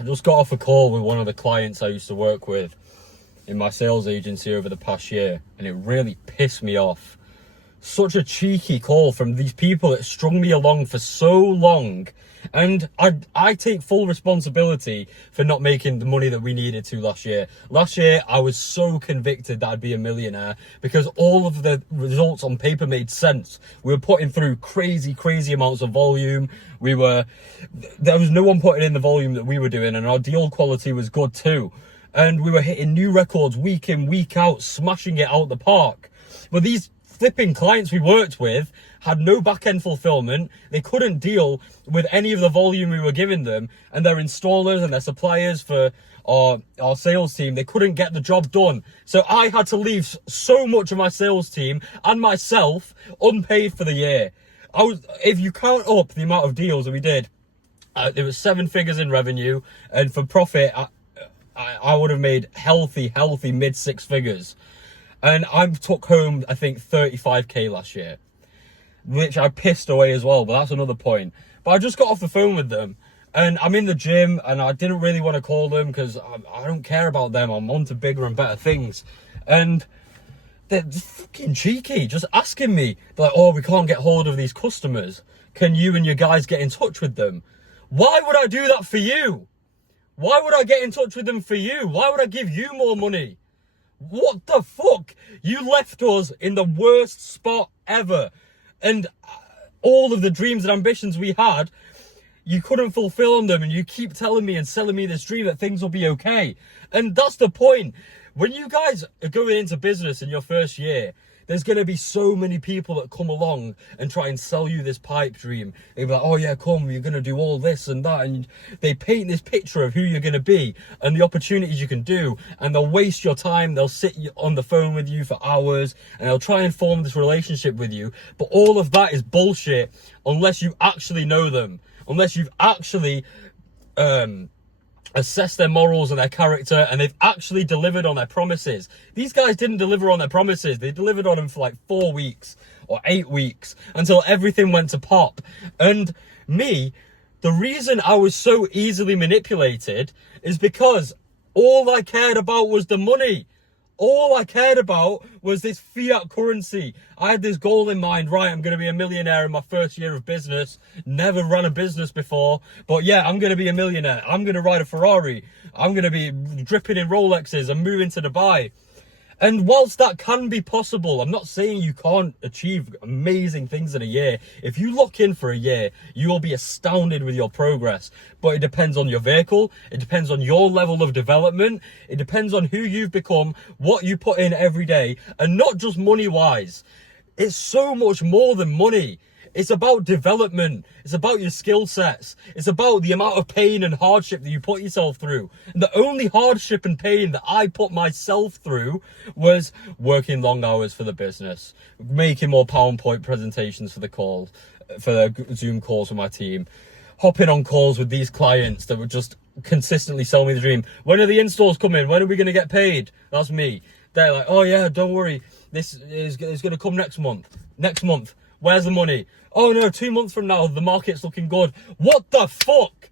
I just got off a call with one of the clients I used to work with in my sales agency over the past year, and it really pissed me off. Such a cheeky call from these people that strung me along for so long. And I take full responsibility for not making the money that we needed to last year. Last year, I was so convicted that I'd be a millionaire because all of the results on paper made sense. We were putting through crazy amounts of volume. There was no one putting in the volume that we were doing, and our deal quality was good too. And we were hitting new records week in, week out, smashing it out the park. But these flipping clients we worked with had no back-end fulfillment. They couldn't deal with any of the volume we were giving them, and their installers and their suppliers for our sales team, they couldn't get the job done. So I had to leave so much of my sales team and myself unpaid for the year. If you count up the amount of deals that we did, there was 7 figures in revenue, and for profit, I would have made healthy mid 6 figures. And I took home, I think, 35k last year, which I pissed away as well, but that's another point. But I just got off the phone with them, and I'm in the gym, and I didn't really want to call them because I don't care about them. I'm on to bigger and better things. And they're just fucking cheeky, just asking me, like, oh, we can't get hold of these customers. Can you and your guys get in touch with them? Why would I do that for you? Why would I get in touch with them for you? Why would I give you more money? What the fuck? You left us in the worst spot ever. And all of the dreams and ambitions we had, you couldn't fulfill them, and you keep telling me and selling me this dream that things will be okay. And that's the point. When you guys are going into business in your first year, there's going to be so many people that come along and try and sell you this pipe dream. They'll be like, oh yeah, come, you're going to do all this and that. And they paint this picture of who you're going to be and the opportunities you can do. And they'll waste your time. They'll sit on the phone with you for hours, and they'll try and form this relationship with you. But all of that is bullshit unless you actually know them. Unless you've actually assess their morals and their character, and they've actually delivered on their promises. These guys didn't deliver on their promises. They delivered on them for like 4 weeks or 8 weeks until everything went to pop. And me, the reason I was so easily manipulated is because all I cared about was the money. All I cared about was this fiat currency. I had this goal in mind, right, I'm going to be a millionaire in my first year of business. Never ran a business before, but yeah, I'm going to be a millionaire. I'm going to ride a Ferrari. I'm going to be dripping in Rolexes and moving to Dubai. And whilst that can be possible, I'm not saying you can't achieve amazing things in a year. If you lock in for a year, you will be astounded with your progress. But it depends on your vehicle. It depends on your level of development. It depends on who you've become, what you put in every day, and not just money-wise. It's so much more than money. It's about development. It's about your skill sets. It's about the amount of pain and hardship that you put yourself through. And the only hardship and pain that I put myself through was working long hours for the business, making more PowerPoint presentations for the Zoom calls with my team, hopping on calls with these clients that would just consistently sell me the dream. When are the installs coming? When are we going to get paid? That's me. They're like, oh yeah, don't worry. This is going to come next month. Next month. Where's the money? Oh no, 2 months from now, the market's looking good. What the fuck?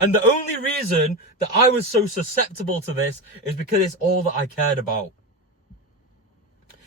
And the only reason that I was so susceptible to this is because it's all that I cared about.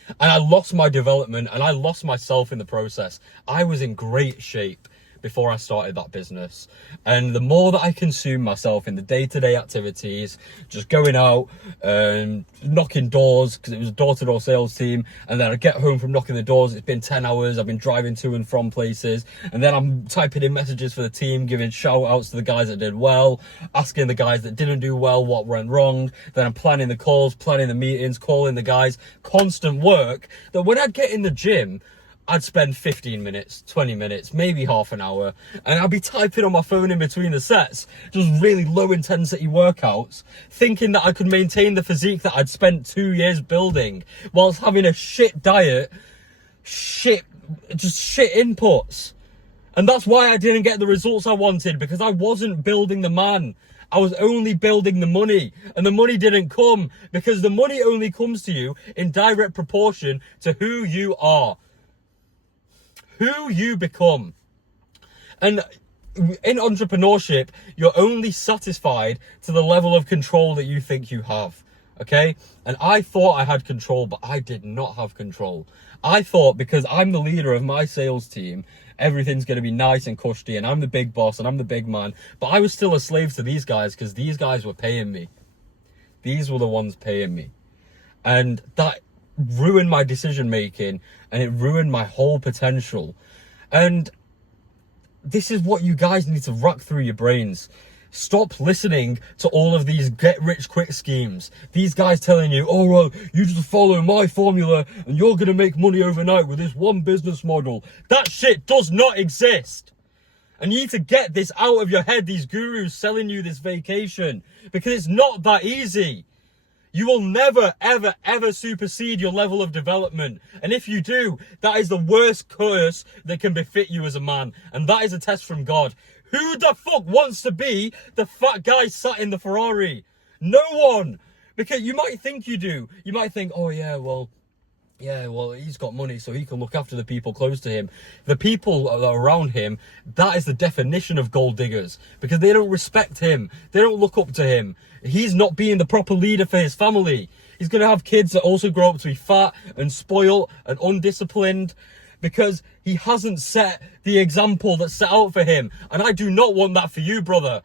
And I lost my development, and I lost myself in the process. I was in great shape before I started that business. And the more that I consume myself in the day-to-day activities, just going out and knocking doors, because it was a door-to-door sales team, and then I get home from knocking the doors, it's been 10 hours, I've been driving to and from places, and then I'm typing in messages for the team, giving shout-outs to the guys that did well, asking the guys that didn't do well what went wrong, then I'm planning the calls, planning the meetings, calling the guys, constant work, that when I'd get in the gym, I'd spend 15 minutes, 20 minutes, maybe half an hour, and I'd be typing on my phone in between the sets, just really low intensity workouts, thinking that I could maintain the physique that I'd spent 2 years building, whilst having a shit diet, just shit inputs. And that's why I didn't get the results I wanted, because I wasn't building the man. I was only building the money, and the money didn't come, because the money only comes to you in direct proportion to who you are. Who you become. And in entrepreneurship, you're only satisfied to the level of control that you think you have. Okay? And I thought I had control, but I did not have control. I thought because I'm the leader of my sales team, everything's going to be nice and cushy, and I'm the big boss and I'm the big man. But I was still a slave to these guys because these guys were paying me. These were the ones paying me. And that ruined my decision making, and it ruined my whole potential. And this is what you guys need to rack through your brains. Stop listening to all of these get-rich-quick schemes. These guys telling you, oh, well, you just follow my formula and you're going to make money overnight with this one business model. That shit does not exist. And you need to get this out of your head, these gurus selling you this vacation, because it's not that easy. You will never, ever, ever supersede your level of development. And if you do, that is the worst curse that can befit you as a man. And that is a test from God. Who the fuck wants to be the fat guy sat in the Ferrari? No one. Because you might think you do. You might think, oh yeah, well, he's got money, so he can look after the people close to him. The people that are around him, that is the definition of gold diggers. Because they don't respect him. They don't look up to him. He's not being the proper leader for his family. He's going to have kids that also grow up to be fat and spoiled and undisciplined, because he hasn't set the example that's set out for him. And I do not want that for you, brother.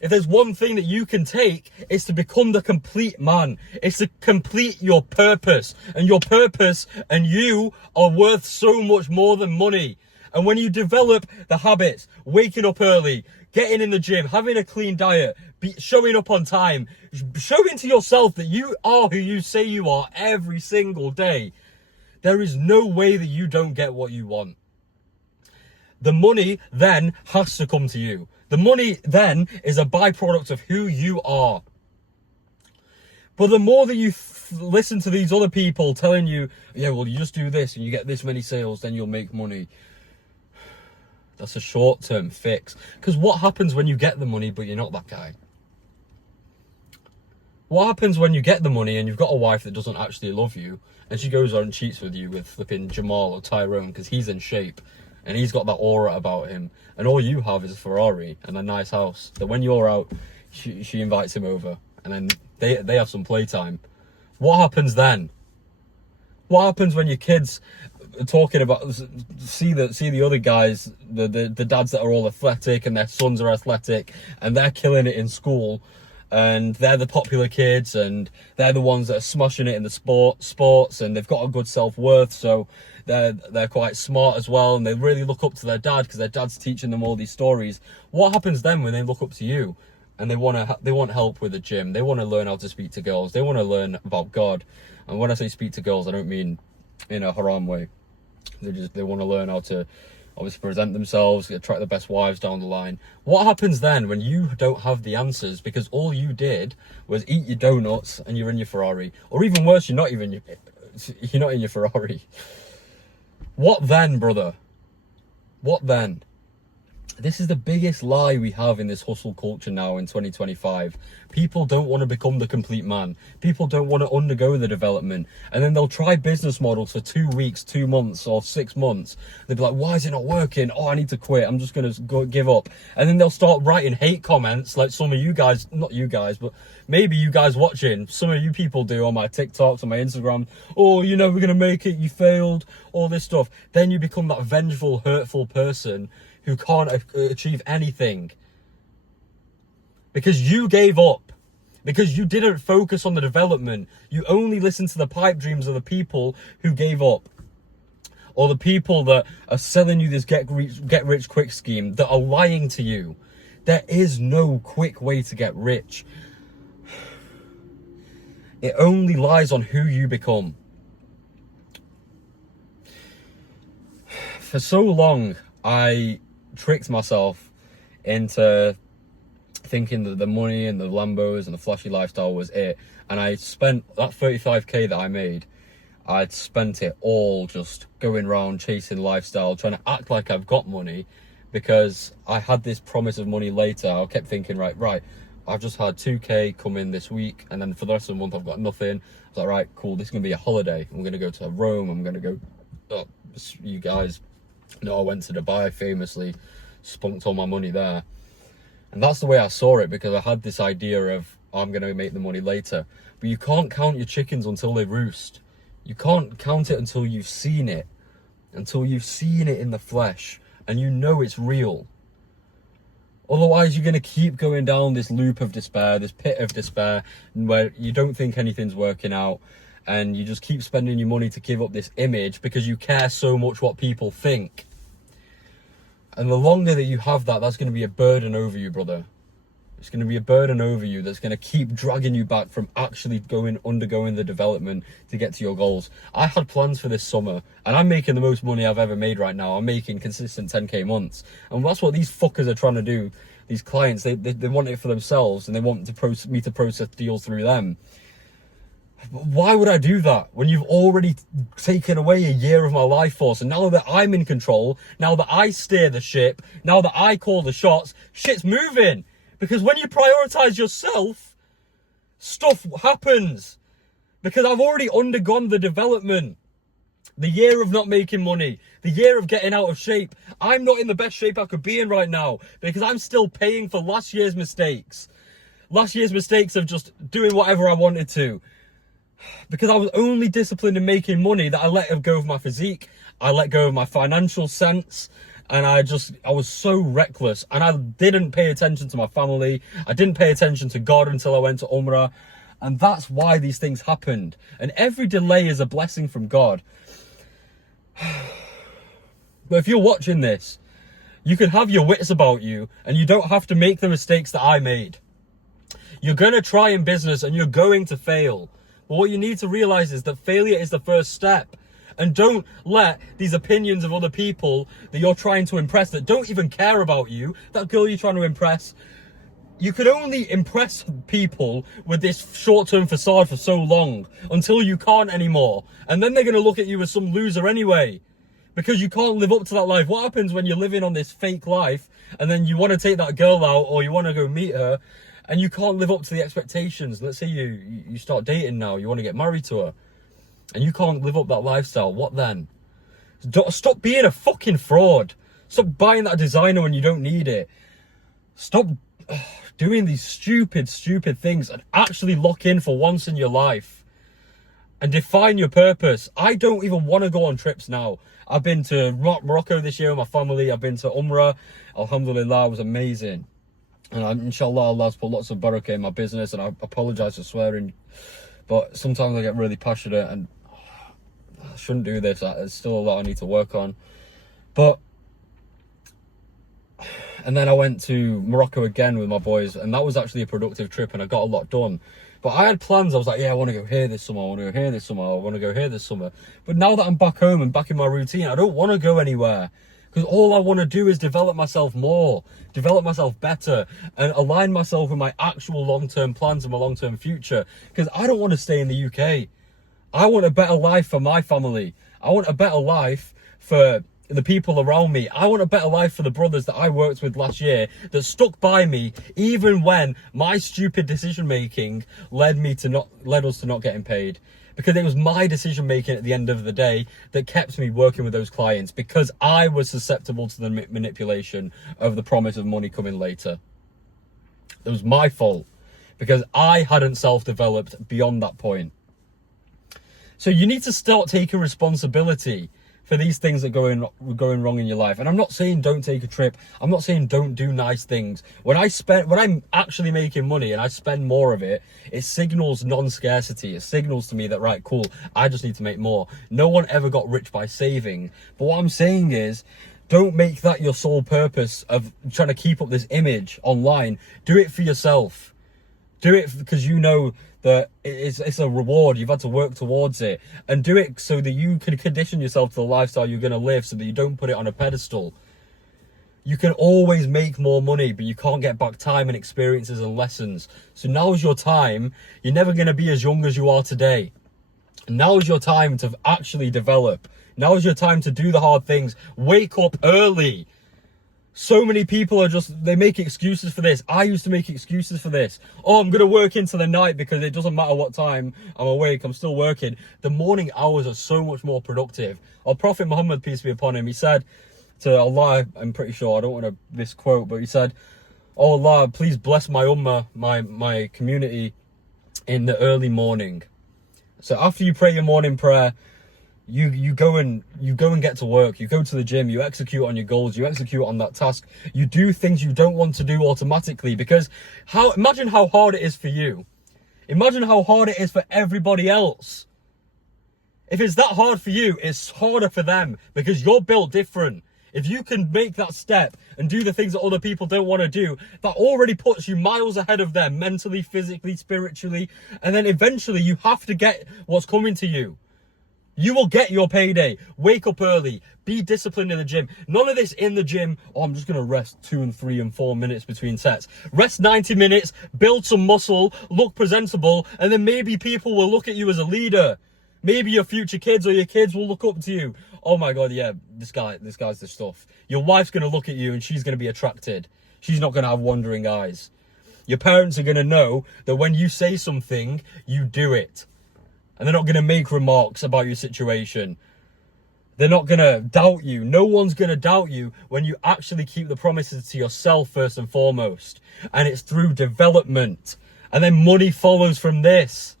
If there's one thing that you can take, it's to become the complete man. It's to complete your purpose. And your purpose and you are worth so much more than money. And when you develop the habits, waking up early, getting in the gym, having a clean diet, showing up on time, showing to yourself that you are who you say you are every single day, there is no way that you don't get what you want. The money then has to come to you. The money then is a byproduct of who you are. But the more that you listen to these other people telling you, yeah, well, you just do this and you get this many sales, then you'll make money. That's a short-term fix. Because what happens when you get the money but you're not that guy? What happens when you get the money and you've got a wife that doesn't actually love you, and she goes on and cheats with you with flipping Jamal or Tyrone because he's in shape and he's got that aura about him, and all you have is a Ferrari and a nice house that when you're out, she invites him over and then they have some playtime. What happens then? What happens when your kids are talking about, see the other guys, the dads that are all athletic and their sons are athletic and they're killing it in school, and they're the popular kids and they're the ones that are smashing it in the sports and they've got a good self-worth, so they're quite smart as well, and they really look up to their dad because their dad's teaching them all these stories. What happens then when they look up to you and they want help with the gym? They want to learn how to speak to girls. They want to learn about God. And when I say speak to girls, I don't mean in a haram way. They want to learn how to obviously present themselves, attract the best wives down the line. What happens then when you don't have the answers because all you did was eat your donuts and you're in your Ferrari? Or even worse, you're not in your Ferrari. What then, brother? What then? This is the biggest lie we have in this hustle culture now in 2025. People don't want to become the complete man. People don't want to undergo the development. And then they'll try business models for 2 weeks, 2 months, or 6 months. They'll be like, why is it not working? Oh, I need to quit. I'm just going to give up. And then they'll start writing hate comments like some of you guys, not you guys, but maybe you guys watching, some of you people do on my TikToks, on my Instagram. Oh, you're never going to make it. You failed. All this stuff. Then you become that vengeful, hurtful person who can't achieve anything because you gave up, because you didn't focus on the development. You only listened to the pipe dreams of the people who gave up, or the people that are selling you this get rich quick scheme, that are lying to you. There is no quick way to get rich. It only lies on who you become. For so long, I tricked myself into thinking that the money and the Lambos and the flashy lifestyle was it, and I spent that 35k that I made, I'd spent it all just going around chasing lifestyle, trying to act like I've got money because I had this promise of money later. I kept thinking, right, I've just had 2k come in this week, and then for the rest of the month I've got nothing. I was like, right, cool, this is gonna be a holiday. I'm gonna go to Rome. I'm gonna go, you guys know I went to Dubai famously spunked all my money there. And that's the way I saw it, because I had this idea of, I'm going to make the money later. But you can't count your chickens until they roost. You can't count it until you've seen it. Until you've seen it in the flesh and you know it's real. Otherwise, you're going to keep going down this loop of despair, this pit of despair, where you don't think anything's working out, and you just keep spending your money to give up this image because you care so much what people think. And the longer that you have that, that's going to be a burden over you, brother. It's going to be a burden over you that's going to keep dragging you back from actually undergoing the development to get to your goals. I had plans for this summer, and I'm making the most money I've ever made right now. I'm making consistent 10k months. And that's what these fuckers are trying to do. These clients, they want it for themselves, and they want me to process deals through them. Why would I do that when you've already taken away a year of my life force? And now that I'm in control, now that I steer the ship, now that I call the shots, shit's moving. Because when you prioritize yourself, stuff happens. Because I've already undergone the development. The year of not making money. The year of getting out of shape. I'm not in the best shape I could be in right now. Because I'm still paying for last year's mistakes. Last year's mistakes of just doing whatever I wanted to. Because I was only disciplined in making money that I let go of my physique. I let go of my financial sense. And I was so reckless, and I didn't pay attention to my family. I didn't pay attention to God until I went to Umrah. And that's why these things happened. And every delay is a blessing from God. But if you're watching this, you can have your wits about you, and you don't have to make the mistakes that I made. You're going to try in business, and you're going to fail. But what you need to realize is that failure is the first step. And don't let these opinions of other people that you're trying to impress, that don't even care about you, that girl you're trying to impress, you can only impress people with this short-term facade for so long, until you can't anymore. And then they're going to look at you as some loser anyway, because you can't live up to that life. What happens when you're living on this fake life, and then you want to take that girl out, or you want to go meet her, and you can't live up to the expectations? Let's say you start dating now, you want to get married to her, and you can't live up that lifestyle. What then? Stop being a fucking fraud. Stop buying that designer when you don't need it. Stop doing these stupid things, and actually lock in for once in your life and define your purpose. I don't even want to go on trips now. I've been to Morocco this year with my family. I've been to Umrah. Alhamdulillah, it was amazing. And inshallah, Allah's put lots of barakah in my business, and I apologize for swearing, but sometimes I get really passionate, and I shouldn't do this. There's still a lot I need to work on. And then I went to Morocco again with my boys, and that was actually a productive trip, and I got a lot done. But I had plans. I was like, yeah, I want to go here this summer. I want to go here this summer. I want to go here this summer. But now that I'm back home and back in my routine, I don't want to go anywhere. Because all I want to do is develop myself more, develop myself better, and align myself with my actual long-term plans and my long-term future. Because I don't want to stay in the UK. I want a better life for my family. I want a better life for the people around me. I want a better life for the brothers that I worked with last year that stuck by me even when my stupid decision making led us to not getting paid. Because it was my decision making at the end of the day that kept me working with those clients, because I was susceptible to the manipulation of the promise of money coming later. It was my fault because I hadn't self-developed beyond that point. So you need to start taking responsibility for these things that are going wrong in your life. And I'm not saying don't take a trip. I'm not saying don't do nice things. When I'm actually making money and I spend more of it, it signals non-scarcity. It signals to me that, right, cool, I just need to make more. No one ever got rich by saving. But what I'm saying is, don't make that your sole purpose of trying to keep up this image online. Do it for yourself. Do it because you know that it's a reward. You've had to work towards it, and do it so that you can condition yourself to the lifestyle you're going to live, so that you don't put it on a pedestal. You can always make more money, but you can't get back time and experiences and lessons. So now's your time. You're never going to be as young as you are today. Now's your time to actually develop. Now's your time to do the hard things. Wake up early. So many people they make excuses for this. I used to make excuses for this. Oh, I'm going to work into the night because it doesn't matter what time I'm awake, I'm still working. The morning hours are so much more productive. Our Prophet Muhammad, peace be upon him, he said, to Allah, I'm pretty sure, I don't want to misquote, but he said, "Oh Allah, please bless my ummah, my community in the early morning." So after you pray your morning prayer, you go and get to work, you go to the gym, you execute on your goals, you execute on that task, you do things you don't want to do automatically, because imagine how hard it is for you. Imagine how hard it is for everybody else. If it's that hard for you, it's harder for them, because you're built different. If you can make that step and do the things that other people don't want to do, that already puts you miles ahead of them, mentally, physically, spiritually. And then eventually you have to get what's coming to you. You will get your payday. Wake up early. Be disciplined in the gym. None of this in the gym, "Oh, I'm just going to rest 2 and 3 and 4 minutes between sets." Rest 90 minutes, build some muscle, look presentable, and then maybe people will look at you as a leader. Maybe your future kids or your kids will look up to you. "Oh my God, yeah, this guy's the stuff." Your wife's going to look at you and she's going to be attracted. She's not going to have wandering eyes. Your parents are going to know that when you say something, you do it. And they're not going to make remarks about your situation. They're not going to doubt you. No one's going to doubt you when you actually keep the promises to yourself first and foremost. And it's through development. And then money follows from this.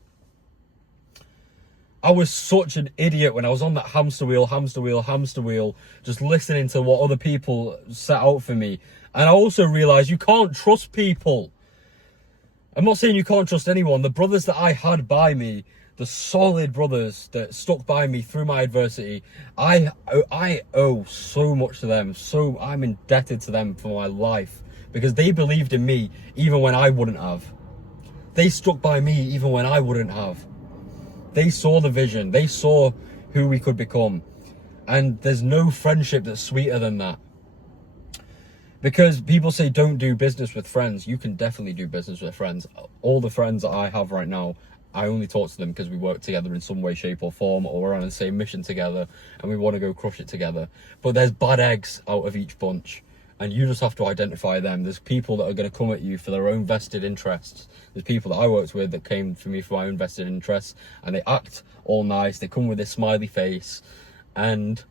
I was such an idiot when I was on that hamster wheel, just listening to what other people set out for me. And I also realized you can't trust people. I'm not saying you can't trust anyone. The brothers that I had by me, the solid brothers that stuck by me through my adversity, I owe so much to them. So I'm indebted to them for my life, because they believed in me even when I wouldn't have. They stuck by me even when I wouldn't have. They saw the vision. They saw who we could become. And there's no friendship that's sweeter than that. Because people say don't do business with friends. You can definitely do business with friends. All the friends that I have right now, I only talk to them because we work together in some way, shape or form, or we're on the same mission together and we want to go crush it together. But there's bad eggs out of each bunch, and you just have to identify them. There's people that are going to come at you for their own vested interests. There's people that I worked with that came for me for my own vested interests, and they act all nice. They come with this smiley face, and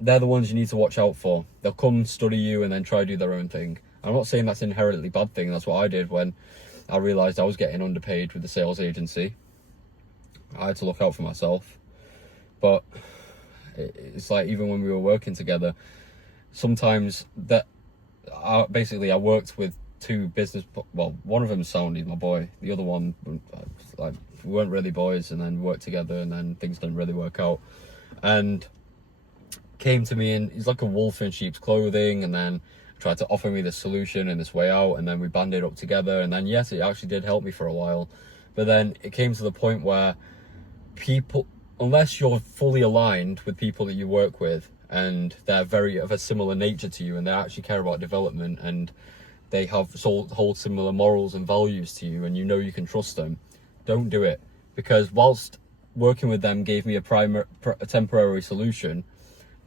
they're the ones you need to watch out for. They'll come study you and then try to do their own thing. I'm not saying that's an inherently bad thing. That's what I did when I realised I was getting underpaid with the sales agency. I had to look out for myself. But it's like, even when we were working together, sometimes that I worked with two business, well, one of them sounded my boy, the other one, like, we weren't really boys, and then we worked together and then things didn't really work out. And came to me, and he's like a wolf in sheep's clothing, and then tried to offer me this solution and this way out, and then we banded up together, and then yes, it actually did help me for a while. But then it came to the point where people, unless you're fully aligned with people that you work with and they're very of a similar nature to you and they actually care about development and they hold similar morals and values to you, and you know you can trust them, don't do it. Because whilst working with them gave me a temporary solution,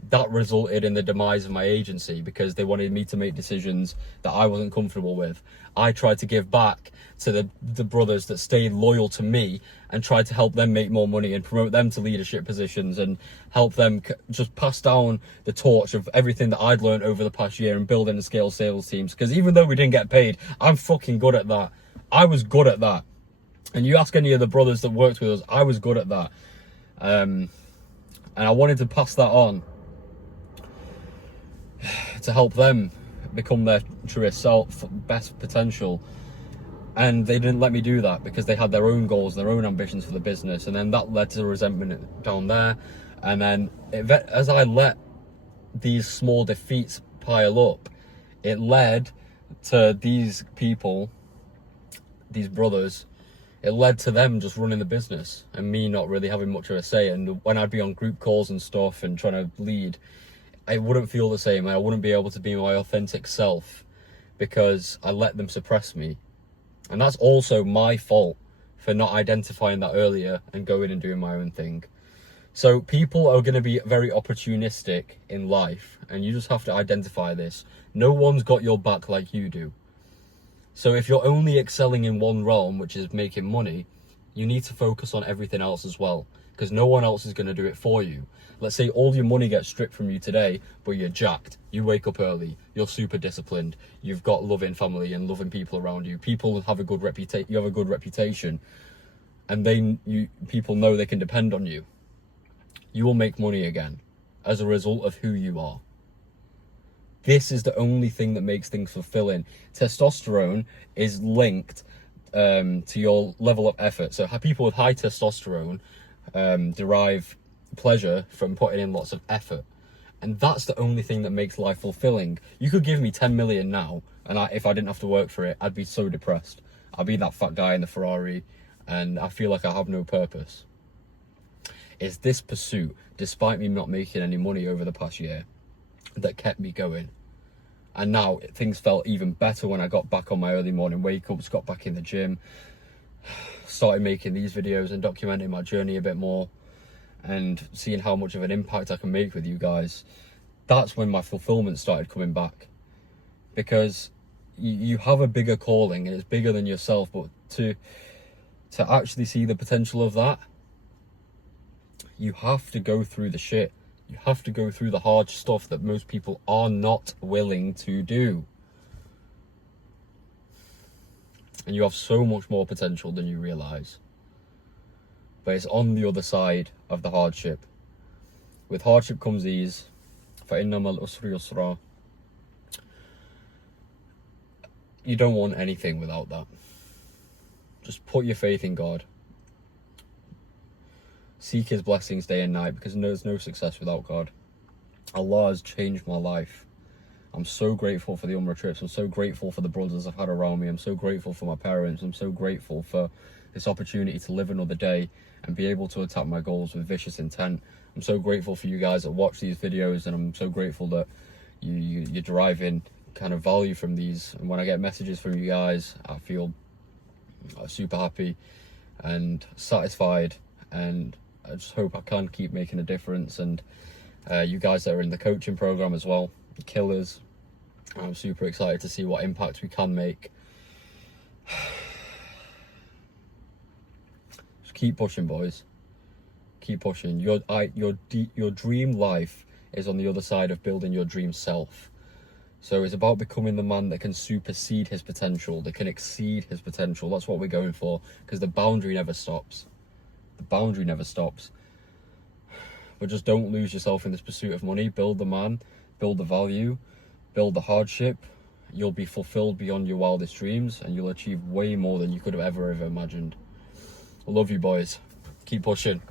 that resulted in the demise of my agency, because they wanted me to make decisions that I wasn't comfortable with. I tried to give back to the brothers that stayed loyal to me and tried to help them make more money and promote them to leadership positions and help them just pass down the torch of everything that I'd learned over the past year and build and scale sales teams. Because even though we didn't get paid, I'm fucking good at that. I was good at that. And you ask any of the brothers that worked with us, I was good at that. And I wanted to pass that on to help them become their truest self, best potential. And they didn't let me do that because they had their own goals, their own ambitions for the business. And then that led to resentment down there. And then as I let these small defeats pile up, it led to these people, these brothers, it led to them just running the business and me not really having much of a say. And when I'd be on group calls and stuff and trying to lead, I wouldn't feel the same. I wouldn't be able to be my authentic self because I let them suppress me. And that's also my fault for not identifying that earlier and going and doing my own thing. So people are going to be very opportunistic in life, and you just have to identify this. No one's got your back like you do. So if you're only excelling in one realm, which is making money, you need to focus on everything else as well. because no one else is going to do it for you. Let's say all your money gets stripped from you today, but you're jacked. You wake up early. You're super disciplined. You've got loving family and loving people around you. People have a good reputation. You have a good reputation, and people know they can depend on you. You will make money again as a result of who you are. This is the only thing that makes things fulfilling. Testosterone is linked to your level of effort. So people with high testosterone derive pleasure from putting in lots of effort. And that's the only thing that makes life fulfilling. You could give me 10 million now, and if I didn't have to work for it, I'd be so depressed. I'd be that fat guy in the Ferrari, and I feel like I have no purpose. It's this pursuit, despite me not making any money over the past year, that kept me going. And now things felt even better when I got back on my early morning wake-ups, got back in the gym, started making these videos and documenting my journey a bit more, and seeing how much of an impact I can make with you guys. That's when my fulfillment started coming back, because you have a bigger calling and it's bigger than yourself, but to actually see the potential of that, you have to go through the shit. You have to go through the hard stuff that most people are not willing to do. And you have so much more potential than you realize. But it's on the other side of the hardship. With hardship comes ease. فَإِنَّ مَا الْأُسْرِ يُسْرًا. You don't want anything without that. Just put your faith in God. Seek his blessings day and night, because there's no success without God. Allah has changed my life. I'm so grateful for the Umrah trips. I'm so grateful for the brothers I've had around me. I'm so grateful for my parents. I'm so grateful for this opportunity to live another day and be able to attack my goals with vicious intent. I'm so grateful for you guys that watch these videos, and I'm so grateful that you're deriving kind of value from these. And when I get messages from you guys, I feel super happy and satisfied, and I just hope I can keep making a difference. And you guys that are in the coaching program as well, killers. I'm super excited to see what impact we can make. Just keep pushing, boys. Keep pushing. Your dream life is on the other side of building your dream self. So it's about becoming the man that can supersede his potential, that can exceed his potential. That's what we're going for, because the boundary never stops. The boundary never stops. But just don't lose yourself in this pursuit of money. Build the man, build the value, build the hardship. You'll be fulfilled beyond your wildest dreams, and you'll achieve way more than you could have ever imagined. I love you, boys. Keep pushing.